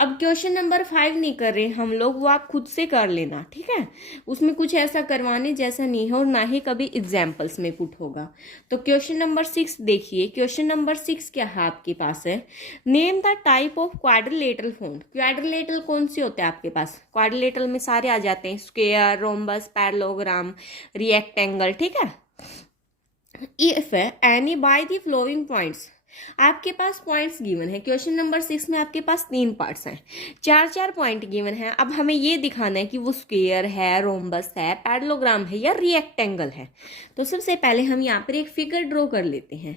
अब question number 5 नहीं कर रहे हम लोग, वो आप खुद से कर लेना, ठीक है। उसमें कुछ ऐसा करवाने जैसा नहीं है और ना ही कभी एग्जाम्पल्स में पुट होगा। तो क्वेश्चन नंबर 6 देखिए। क्वेश्चन नंबर 6 क्या है आपके पास है, name the type of quadrilateral phone. Quadrilateral कौन से होते हैं आपके पास, क्वाड्रिलेटरल में सारे आ जाते हैं, स्क्वायर, रोम्बस, पैरेललोग्राम, रेक्टेंगल, ठीक है। If any by the flowing points, आपके पास पॉइंट्स गिवन है। क्वेश्चन नंबर 6 में आपके पास 3 पार्ट्स हैं, 4 पॉइंट गिवन है। अब हमें ये दिखाना है कि वो स्क्वायर है, रोम्बस है, पैरेललोग्राम है या रेक्टेंगल है। तो सबसे पहले हम यहाँ पर एक फिगर ड्रॉ कर लेते हैं।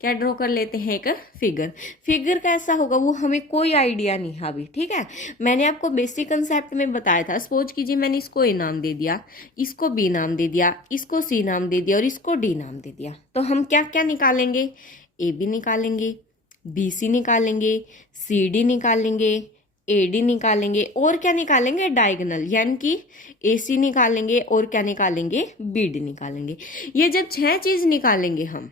क्या ड्रॉ कर लेते हैं, एक फिगर। फिगर कैसा होगा वो हमें कोई आइडिया नहीं है अभी, ठीक है। मैंने आपको बेसिक कंसेप्ट में बताया था। सपोज कीजिए मैंने इसको ए नाम दे दिया, इसको बी नाम दे दिया, इसको सी नाम दे दिया और इसको डी नाम दे दिया। तो हम क्या क्या निकालेंगे, ए बी निकालेंगे, बी सी निकालेंगे, सी डी निकालेंगे, ए डी निकालेंगे और क्या निकालेंगे, डायगोनल, यानी कि ए सी निकालेंगे और क्या निकालेंगे, बी डी निकालेंगे। ये जब 6 चीज निकालेंगे हम,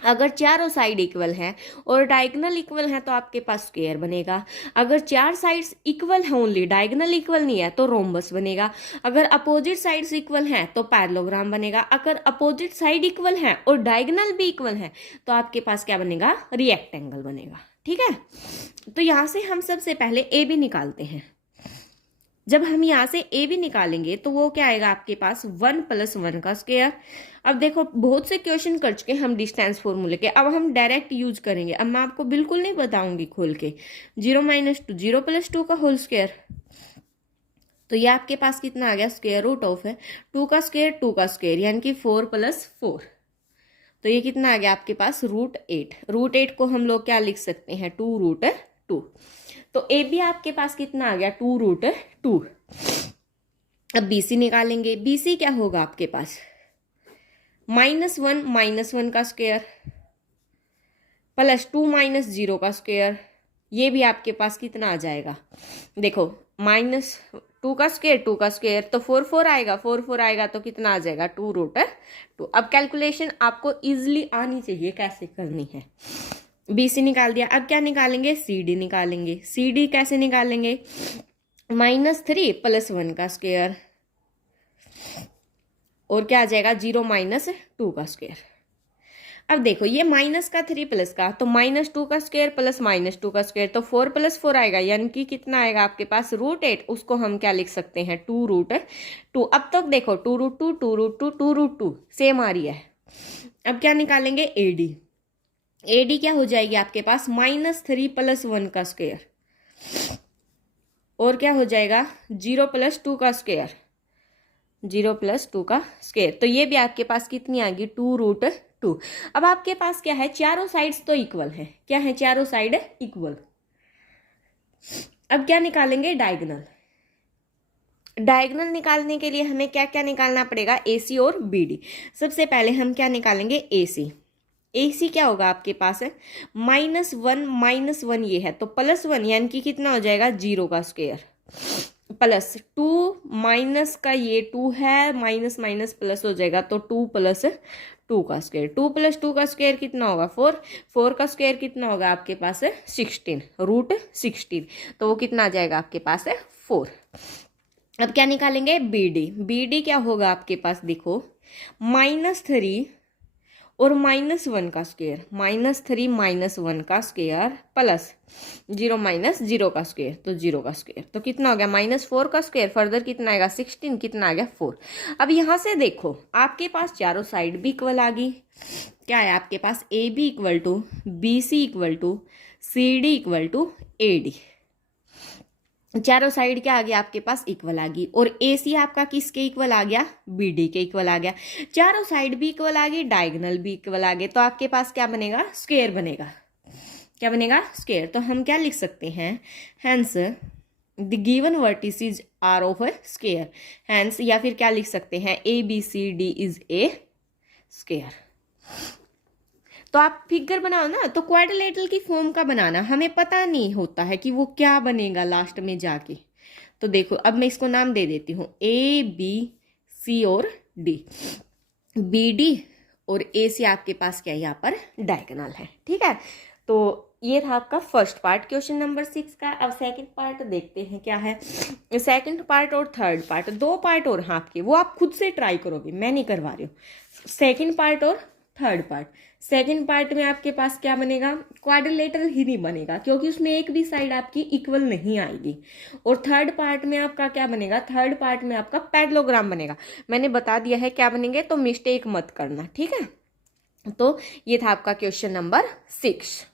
अगर चारों साइड इक्वल हैं और डायगोनल इक्वल है तो आपके पास स्क्वायर बनेगा। अगर 4 साइड्स इक्वल हैं ओनली, डायगोनल इक्वल नहीं है, तो रोम्बस बनेगा। अगर अपोजिट साइड्स इक्वल हैं तो पैरेललोग्राम बनेगा। अगर अपोजिट साइड इक्वल है और डायगोनल भी इक्वल है तो आपके पास क्या बनेगा, रेक्टेंगल बनेगा, ठीक है। तो यहां से हम सबसे पहले ए बी निकालते हैं। जब हम यहाँ से ए बी निकालेंगे तो वो क्या आएगा आपके पास, 1 + 1 का स्क्वायर। अब देखो बहुत से क्वेश्चन कर चुके हम डिस्टेंस फॉर्मूले के, अब हम डायरेक्ट यूज करेंगे। अब मैं आपको बिल्कुल नहीं बताऊंगी खोल के। 0 - 2, 0 + 2 का होल स्क्वायर। तो ये आपके पास कितना आ गया, स्क्वायर रूट ऑफ है 2 का स्क्वायर, 2 का स्क्वायर, यानी कि 4 + 4। तो ये कितना आ गया आपके पास, √8। √8 को हम लोग क्या लिख सकते हैं, 2√2। तो ए बी आपके पास कितना आ गया, 2√2। अब बी सी निकालेंगे। बी सी क्या होगा आपके पास, -1 - 1 का स्क्वायर +2 - 0 का स्क्वायर। ये भी आपके पास कितना आ जाएगा, देखो -2 का स्क्वायर, 2 का स्क्वायर, तो 4 4 आएगा, 4 4 आएगा तो कितना आ जाएगा, 2√2। अब कैलकुलेशन आपको इजिली आनी चाहिए कैसे करनी है। बी सी निकाल दिया। अब क्या निकालेंगे, सी डी निकालेंगे। सी डी कैसे निकालेंगे, -3 + 1 का स्क्वायर और क्या आ जाएगा, 0 - 2 का स्क्वायर। अब देखो ये माइनस का 3 प्लस का, तो -2 का स्क्वायर + -2 का स्क्वायर, तो 4 + 4 आएगा, यानी कि कितना आएगा आपके पास, √8। उसको हम क्या लिख सकते हैं, 2√2। अब तक देखो 2√2 2√2 2√2 सेम आ रही है। अब क्या निकालेंगे, ए डी। ए डी क्या हो जाएगी आपके पास, -3 + 1 का स्क्वायर और क्या हो जाएगा, 0 + 2 का स्क्वायर, 0 + 2 का स्क्वायर। तो ये भी आपके पास कितनी आ गई, 2√2। अब आपके पास क्या है, चारों साइड्स तो इक्वल है। क्या है, चारों साइड इक्वल। अब क्या निकालेंगे, डायगोनल। डायगोनल निकालने के लिए हमें क्या क्या निकालना पड़ेगा, ए सी और बी डी। सबसे पहले हम क्या निकालेंगे, ए सी। ए सी क्या होगा आपके पास है, -1 - 1 ये है, तो +1 यानी कि कितना हो जाएगा, 0 का स्क्वायर, +2 माइनस का ये 2 है, माइनस माइनस प्लस हो जाएगा, तो 2 + 2 का स्क्वायर। 2 + 2 का स्क्वायर कितना होगा, 4। 4 का स्क्वायर कितना होगा आपके पास है, 16, √16। तो वो कितना आ जाएगा आपके पास है, 4। अब क्या निकालेंगे, बी डी। बी डी क्या होगा आपके पास, देखो -3 और -1 का स्क्वायर, -3 - 1 का स्क्वायर प्लस 0 - 0 का स्क्वायर, तो 0 का स्क्वायर, तो कितना हो गया, -4 का स्क्वायर, फर्दर कितना आएगा, 16, कितना आ गया, 4। अब यहाँ से देखो आपके पास चारों साइड भी इक्वल आ गई। क्या है आपके पास, A B = B C = C D = A D. चारों साइड क्या आ गया आपके पास, इक्वल आ गई। और ए सी आपका किसके इक्वल आ गया, बी डी के इक्वल आ गया। चारों साइड भी इक्वल आ गई, डायगोनल भी इक्वल आ गए, तो आपके पास क्या बनेगा, स्क्वायर बनेगा। क्या बनेगा, स्क्वायर। तो हम क्या लिख सकते हैं, hence the given vertices are of a square. Hence, या फिर क्या लिख सकते हैं, A B C D is a square. तो आप फिगर बनाओ ना, तो क्वाड्रिलेटरल की फॉर्म का बनाना, हमें पता नहीं होता है कि वो क्या बनेगा लास्ट में जाके। तो देखो अब मैं इसको नाम दे देती हूँ, ए बी सी और डी। बी डी और ए सी आपके पास क्या है, यहाँ पर डायगोनल है, ठीक है। तो ये था आपका फर्स्ट पार्ट क्वेश्चन नंबर 6 का। अब सेकंड पार्ट देखते हैं क्या है। सेकंड पार्ट और थर्ड पार्ट, दो पार्ट और हैं आपके, वो आप खुद से ट्राई करोगे, मैं नहीं करवा रही हूँ। सेकंड पार्ट और थर्ड पार्ट। सेकंड पार्ट में आपके पास क्या बनेगा, क्वाड्रिलेटरल ही नहीं बनेगा क्योंकि उसमें एक भी साइड आपकी इक्वल नहीं आएगी। और थर्ड पार्ट में आपका क्या बनेगा, थर्ड पार्ट में आपका पैरेललोग्राम बनेगा। मैंने बता दिया है क्या बनेंगे, तो मिस्टेक मत करना, ठीक है। तो ये था आपका क्वेश्चन नंबर 6।